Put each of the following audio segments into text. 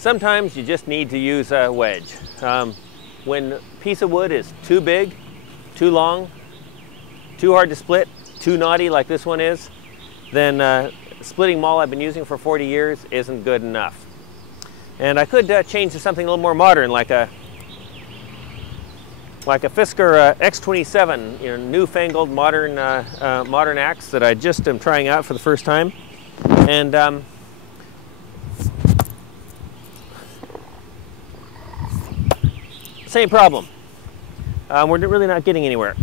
Sometimes you just need to use a wedge. When a piece of wood is too big, too long, too hard to split, too knotty like this one is, then splitting maul I've been using for 40 years isn't good enough. And I could change to something a little more modern, like a Fisker X27, newfangled modern modern axe that I just am trying out for the first time. And same problem. We're really not getting anywhere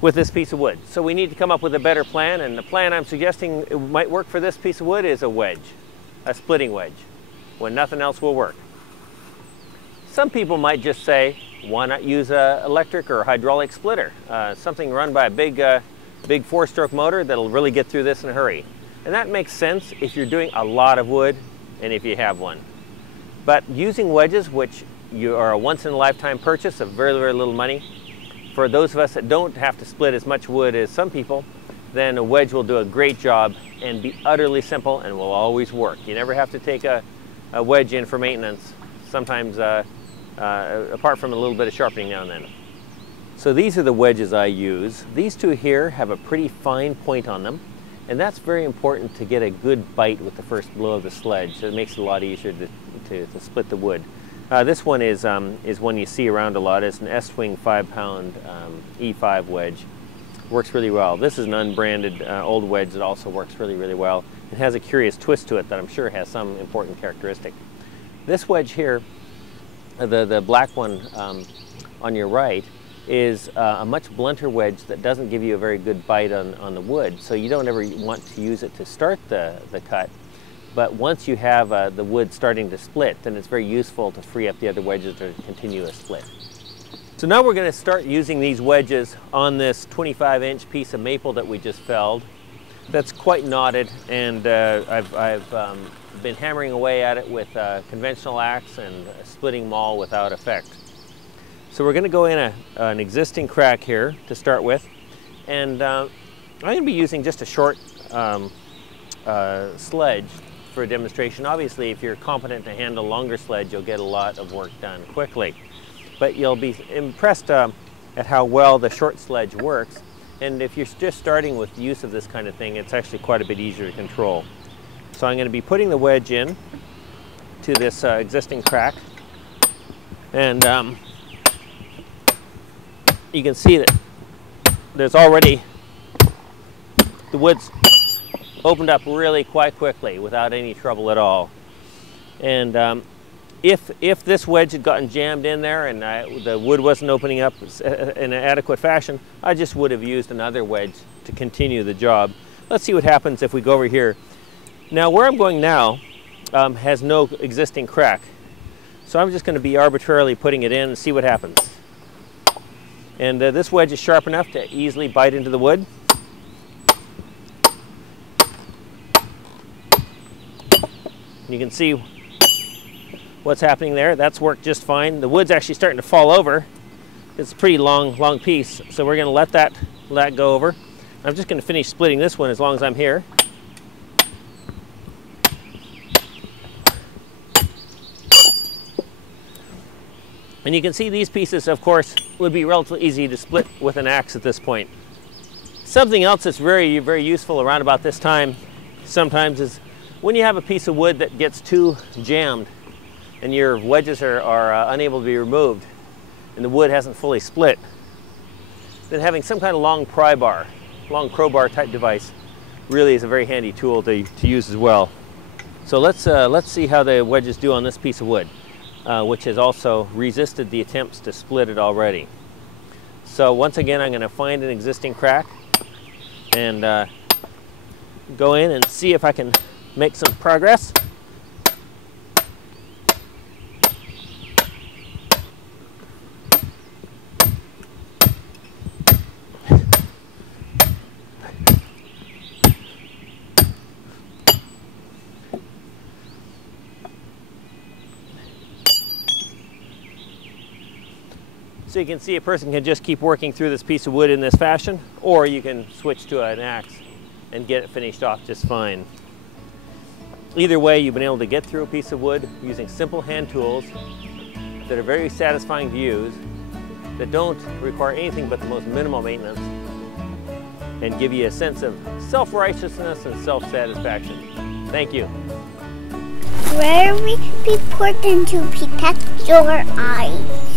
with this piece of wood. So we need to come up with a better plan, and the plan I'm suggesting it might work for this piece of wood is a wedge, a splitting wedge, when nothing else will work. Some people might just say, why not use an electric or hydraulic splitter? Something run by a big four-stroke motor that'll really get through this in a hurry. And that makes sense if you're doing a lot of wood and if you have one. But using wedges, which are a once-in-a-lifetime purchase of very, very little money, for those of us that don't have to split as much wood as some people, then a wedge will do a great job and be utterly simple and will always work. You never have to take a wedge in for maintenance, sometimes apart from a little bit of sharpening now and then. So these are the wedges I use. These two here have a pretty fine point on them, and that's very important to get a good bite with the first blow of the sledge. So it makes it a lot easier to split the wood. This one is one you see around a lot. It's an S-Swing 5-pound E5 wedge. Works really well. This is an unbranded old wedge that also works really, really well. It has a curious twist to it that I'm sure has some important characteristic. This wedge here, the black one on your right, is a much blunter wedge that doesn't give you a very good bite on the wood, so you don't ever want to use it to start the cut. But once you have the wood starting to split, then it's very useful to free up the other wedges to continue a split. So now we're going to start using these wedges on this 25-inch piece of maple that we just felled. That's quite knotted, and I've been hammering away at it with a conventional axe and a splitting maul without effect. So we're going to go in an existing crack here to start with, and I'm going to be using just a short sledge for a demonstration. Obviously, if you're competent to handle a longer sledge, you'll get a lot of work done quickly. But you'll be impressed at how well the short sledge works. And if you're just starting with the use of this kind of thing, it's actually quite a bit easier to control. So I'm going to be putting the wedge in to this existing crack. And you can see that there's already, the wood's opened up really quite quickly without any trouble at all. And if this wedge had gotten jammed in there and the wood wasn't opening up in an adequate fashion, I just would have used another wedge to continue the job. Let's see what happens if we go over here. Now where I'm going now has no existing crack. So I'm just going to be arbitrarily putting it in and see what happens. And this wedge is sharp enough to easily bite into the wood. You can see what's happening there. That's worked just fine. The wood's actually starting to fall over. It's a pretty long piece, so we're going to let that go over. I'm just going to finish splitting this one as long as I'm here. And you can see these pieces, of course, would be relatively easy to split with an axe at this point. Something else that's very, very useful around about this time sometimes is when you have a piece of wood that gets too jammed and your wedges are unable to be removed and the wood hasn't fully split, then having some kind of long pry bar, long crowbar type device really is a very handy tool to use as well. So let's see how the wedges do on this piece of wood, which has also resisted the attempts to split it already. So once again, I'm going to find an existing crack and go in and see if I can make some progress. So you can see a person can just keep working through this piece of wood in this fashion, or you can switch to an axe and get it finished off just fine. Either way, you've been able to get through a piece of wood using simple hand tools that are very satisfying to use, that don't require anything but the most minimal maintenance, and give you a sense of self-righteousness and self-satisfaction. Thank you. Very important to protect your eyes.